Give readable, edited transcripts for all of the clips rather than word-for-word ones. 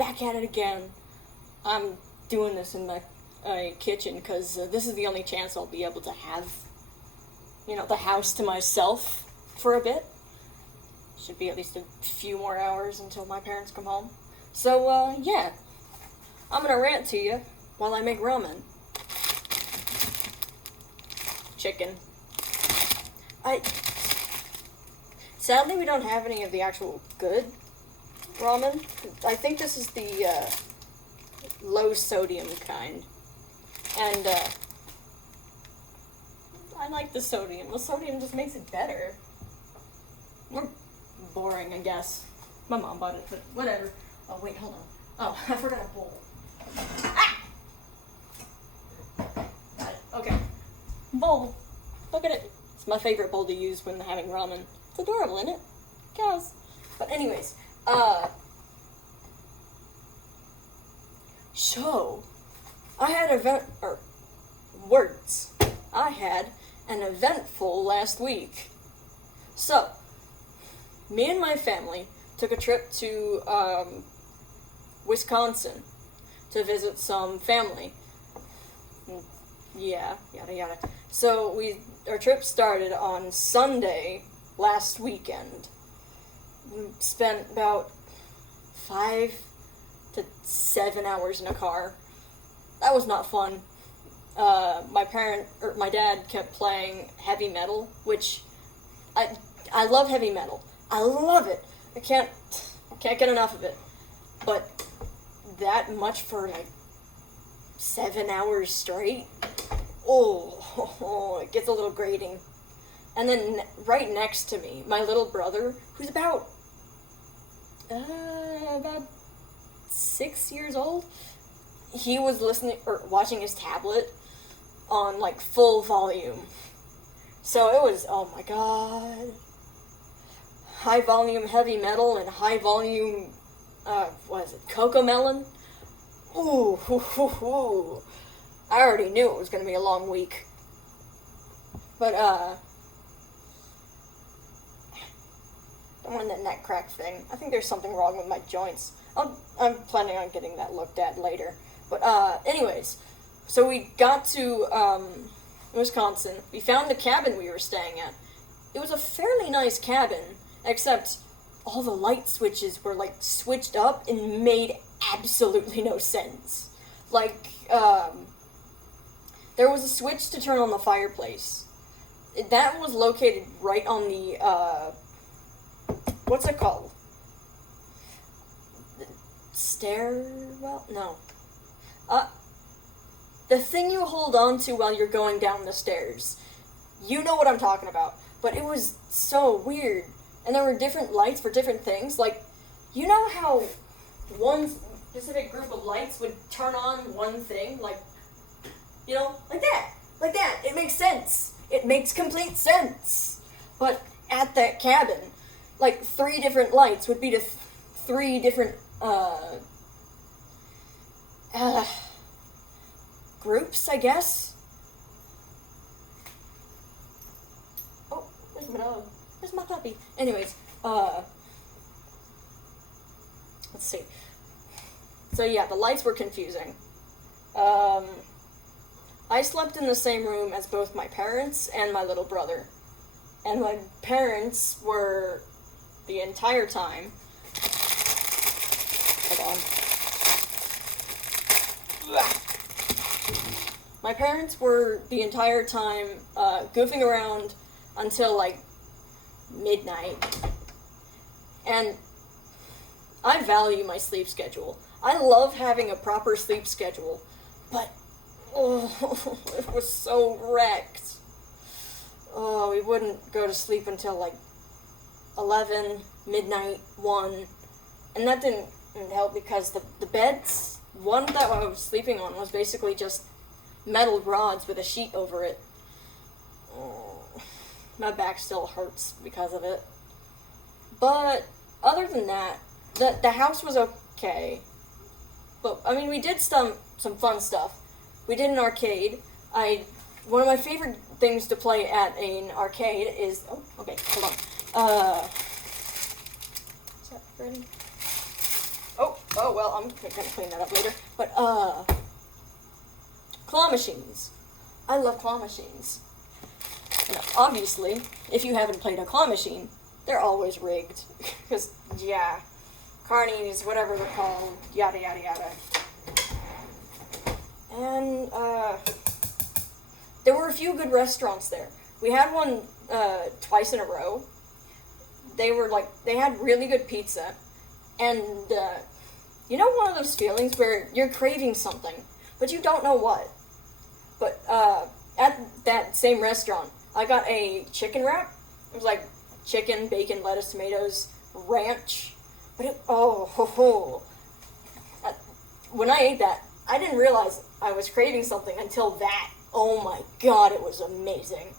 back at it again. I'm doing this in my kitchen because this is the only chance I'll be able to have, the house to myself for a bit. Should be at least a few more hours until my parents come home. So, yeah. I'm gonna rant to you while I make ramen. Chicken. Sadly, we don't have any of the actual good ramen. I think this is the low sodium kind. And I like the sodium. The sodium just makes it better. More boring, I guess. My mom bought it, but whatever. Oh, wait, hold on. Oh, I forgot a bowl. Ah! Got it. Okay. Bowl. Look at it. It's my favorite bowl to use when having ramen. It's adorable, isn't it? Cows. But anyways, so, I had I had an eventful last week. So, me and my family took a trip to, Wisconsin to visit some family. Yeah, yada yada. So, our trip started on Sunday last weekend. We spent about 5 to 7 hours in a car. That was not fun. My dad kept playing heavy metal, which I love heavy metal. I love it. I can't get enough of it. But that much for like 7 hours straight? Oh, it gets a little grating. And then right next to me, my little brother, who's about 6 years old, he was watching his tablet on like full volume. So it was, oh my god, high volume heavy metal and high volume, Coco Melon? Ooh, I already knew it was gonna be a long week. But, don't want that neck crack thing. I think there's something wrong with my joints. I'm planning on getting that looked at later. But, anyways, so we got to, Wisconsin. We found the cabin we were staying at. It was a fairly nice cabin, except all the light switches were, like, switched up and made absolutely no sense. Like, there was a switch to turn on the fireplace. That was located right on the, what's it called? Stairwell? No. The thing you hold on to while you're going down the stairs. You know what I'm talking about. But it was so weird. And there were different lights for different things. Like, you know how one specific group of lights would turn on one thing? Like, like that. Like that. It makes sense. It makes complete sense. But at that cabin, like, 3 different lights would be to 3 different, groups, I guess? Oh, there's my dog. There's my puppy. Anyways, let's see. So yeah, the lights were confusing. I slept in the same room as both my parents and my little brother. And my parents were the entire time. Hold on. My parents were the entire time goofing around until like midnight. And I value my sleep schedule. I love having a proper sleep schedule, but it was so wrecked. Oh, we wouldn't go to sleep until like 11, midnight, 1. And that didn't help because the beds, one that I was sleeping on was basically just metal rods with a sheet over it. Oh, my back still hurts because of it. But other than that, the house was okay. But, I mean, we did some fun stuff. We did an arcade. One of my favorite things to play at an arcade is... Oh, okay, hold on. Is that ready? Oh, Oh, well, I'm gonna clean that up later. But, claw machines. I love claw machines. And obviously, if you haven't played a claw machine, they're always rigged. Because, yeah, carnies, whatever they're called, yada yada yada. And, there were a few good restaurants there. We had one, twice in a row. They had really good pizza. And, you know one of those feelings where you're craving something, but you don't know what? But, at that same restaurant, I got a chicken wrap. It was like chicken, bacon, lettuce, tomatoes, ranch. But when I ate that, I didn't realize I was craving something until that. Oh my god, it was amazing.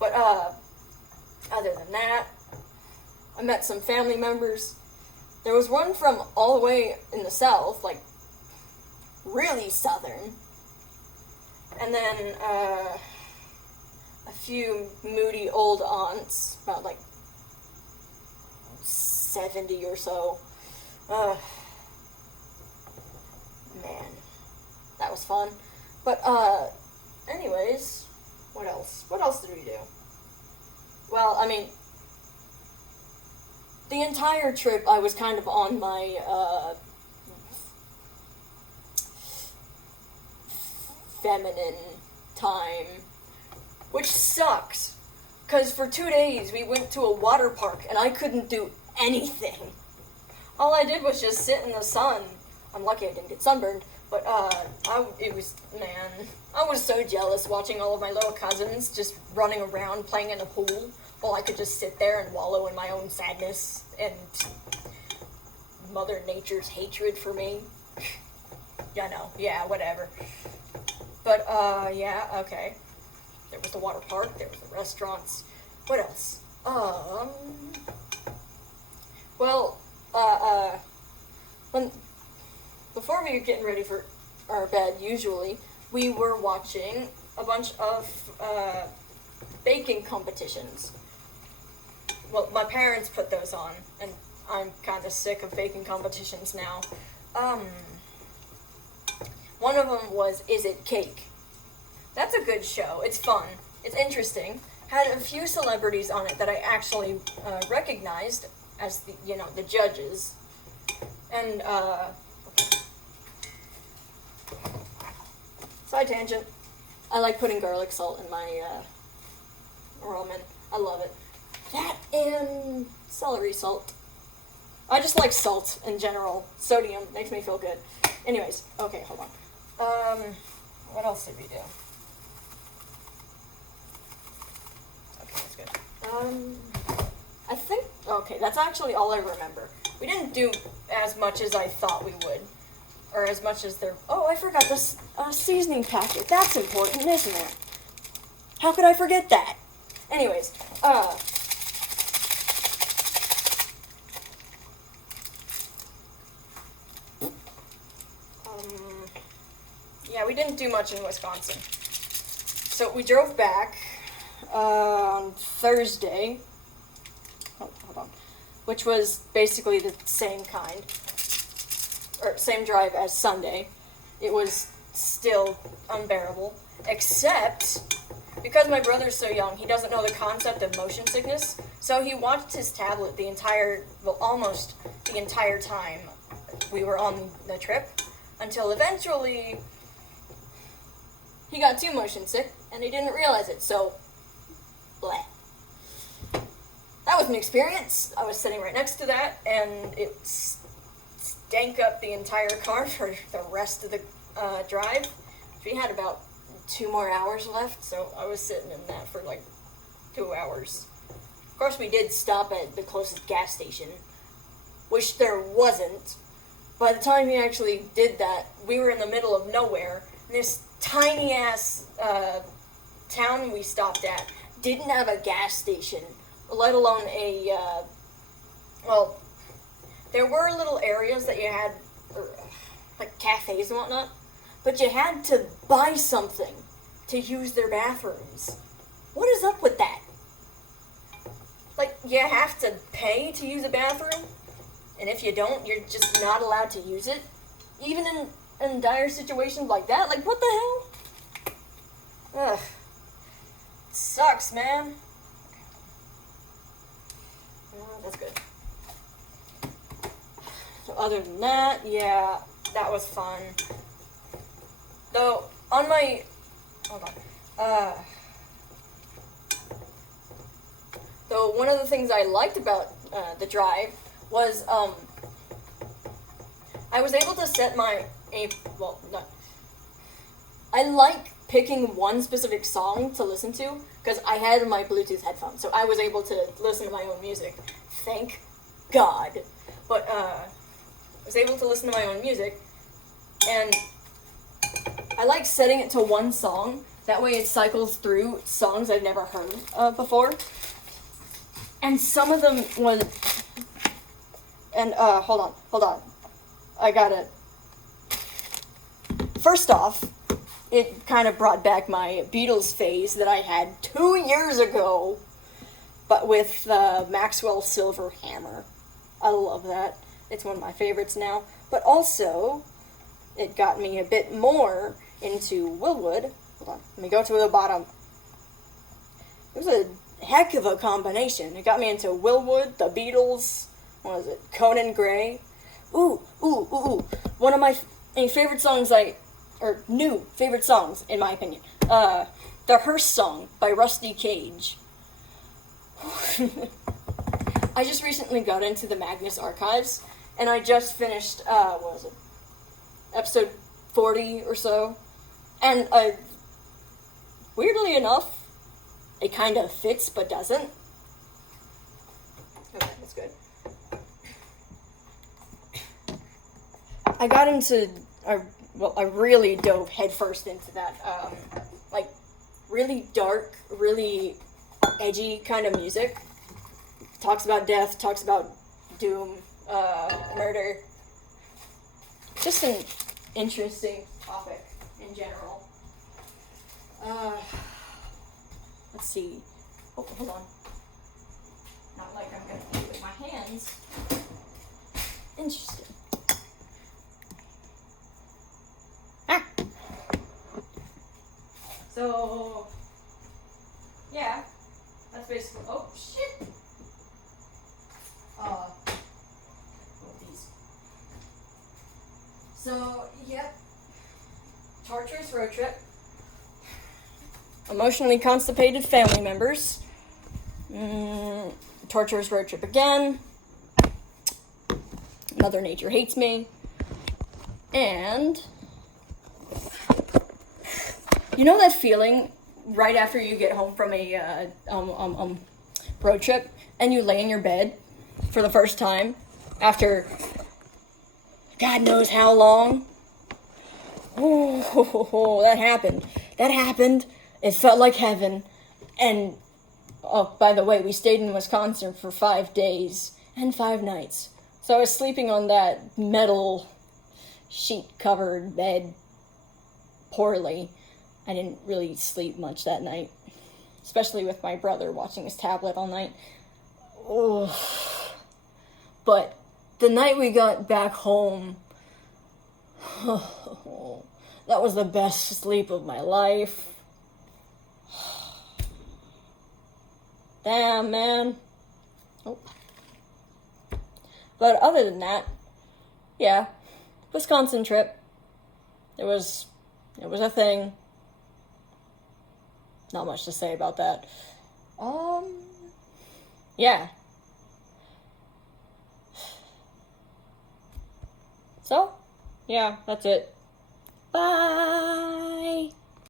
But, other than that, I met some family members. There was one from all the way in the south, like, really southern. And then, a few moody old aunts, about, like, 70 or so. Man, that was fun. But, anyways, what else? What else did we do? Well, I mean, the entire trip I was kind of on my, feminine time, which sucks, because for 2 days we went to a water park and I couldn't do anything. All I did was just sit in the sun. I'm lucky I didn't get sunburned, but, I was so jealous watching all of my little cousins just running around playing in the pool while I could just sit there and wallow in my own sadness and Mother Nature's hatred for me. Yeah, whatever. But, yeah, okay. There was the water park, there was the restaurants. What else? Before we were getting ready for our bed, usually, we were watching a bunch of, baking competitions. Well, my parents put those on, and I'm kind of sick of baking competitions now. One of them was Is It Cake? That's a good show. It's fun. It's interesting. Had a few celebrities on it that I actually recognized as the judges. And, side tangent. I like putting garlic salt in my ramen. I love it. That and celery salt. I just like salt in general. Sodium makes me feel good. Anyways, okay, hold on. What else did we do? Okay, that's good. I think, okay, that's actually all I remember. We didn't do as much as I thought we would. Or as much as I forgot this seasoning packet. That's important, isn't it? How could I forget that? Anyways, yeah, we didn't do much in Wisconsin. So we drove back on Thursday. Oh, hold on. Which was basically the same kind. Or same drive as Sunday. It was still unbearable. Except, because my brother's so young, he doesn't know the concept of motion sickness. So he watched his tablet almost the entire time we were on the trip. Until eventually, he got too motion sick, and he didn't realize it, so, bleh. That was an experience. I was sitting right next to that, and it stank up the entire car for the rest of the drive. We had about 2 more hours left, so I was sitting in that for like 2 hours. Of course, we did stop at the closest gas station, which there wasn't. By the time we actually did that, we were in the middle of nowhere. And this tiny-ass town we stopped at didn't have a gas station, let alone there were little areas that you had, like cafes and whatnot, but you had to buy something to use their bathrooms. What is up with that? Like, you have to pay to use a bathroom? And if you don't, you're just not allowed to use it. Even in dire situations like that. Like, what the hell? Ugh. Sucks, man. That's good. So other than that, yeah, that was fun. Though, on my... Hold on. Though, one of the things I liked about the drive was, I was able to set I like picking one specific song to listen to, because I had my Bluetooth headphones, so I was able to listen to my own music. Thank God. But, I was able to listen to my own music, and I like setting it to one song. That way it cycles through songs I've never heard before. And some of them was... And, hold on. I got it. First off, it kind of brought back my Beatles phase that I had 2 years ago, but with the Maxwell Silver Hammer. I love that. It's one of my favorites now. But also, it got me a bit more into Willwood. Hold on, let me go to the bottom. It was a heck of a combination. It got me into Willwood, the Beatles, what was it, Conan Gray. Ooh. One of my favorite songs or new favorite songs, in my opinion. The Hearse Song by Rusty Cage. I just recently got into the Magnus Archives, and I just finished, what was it? Episode 40 or so. And, weirdly enough, it kind of fits, but doesn't. Okay, that's good. I got into, I really dove headfirst into that, like, really dark, really edgy kind of music. Talks about death, talks about doom, murder. Just an interesting topic in general. Let's see. Oh, hold on. Not like I'm gonna do it with my hands. Interesting. So, yeah, that's basically, oh, shit! These. So, yep, torturous road trip, emotionally constipated family members, torturous road trip again, Mother Nature hates me, and... You know that feeling right after you get home from a road trip and you lay in your bed for the first time after God knows how long? Oh, that happened. That happened. It felt like heaven. And, oh, by the way, we stayed in Wisconsin for 5 days and 5 nights. So I was sleeping on that metal sheet-covered bed poorly. I didn't really sleep much that night, especially with my brother watching his tablet all night. Oh. But the night we got back home, that was the best sleep of my life. Damn, man. Oh. But other than that, yeah, Wisconsin trip. It was a thing. Not much to say about that. Yeah. So, yeah, that's it. Bye!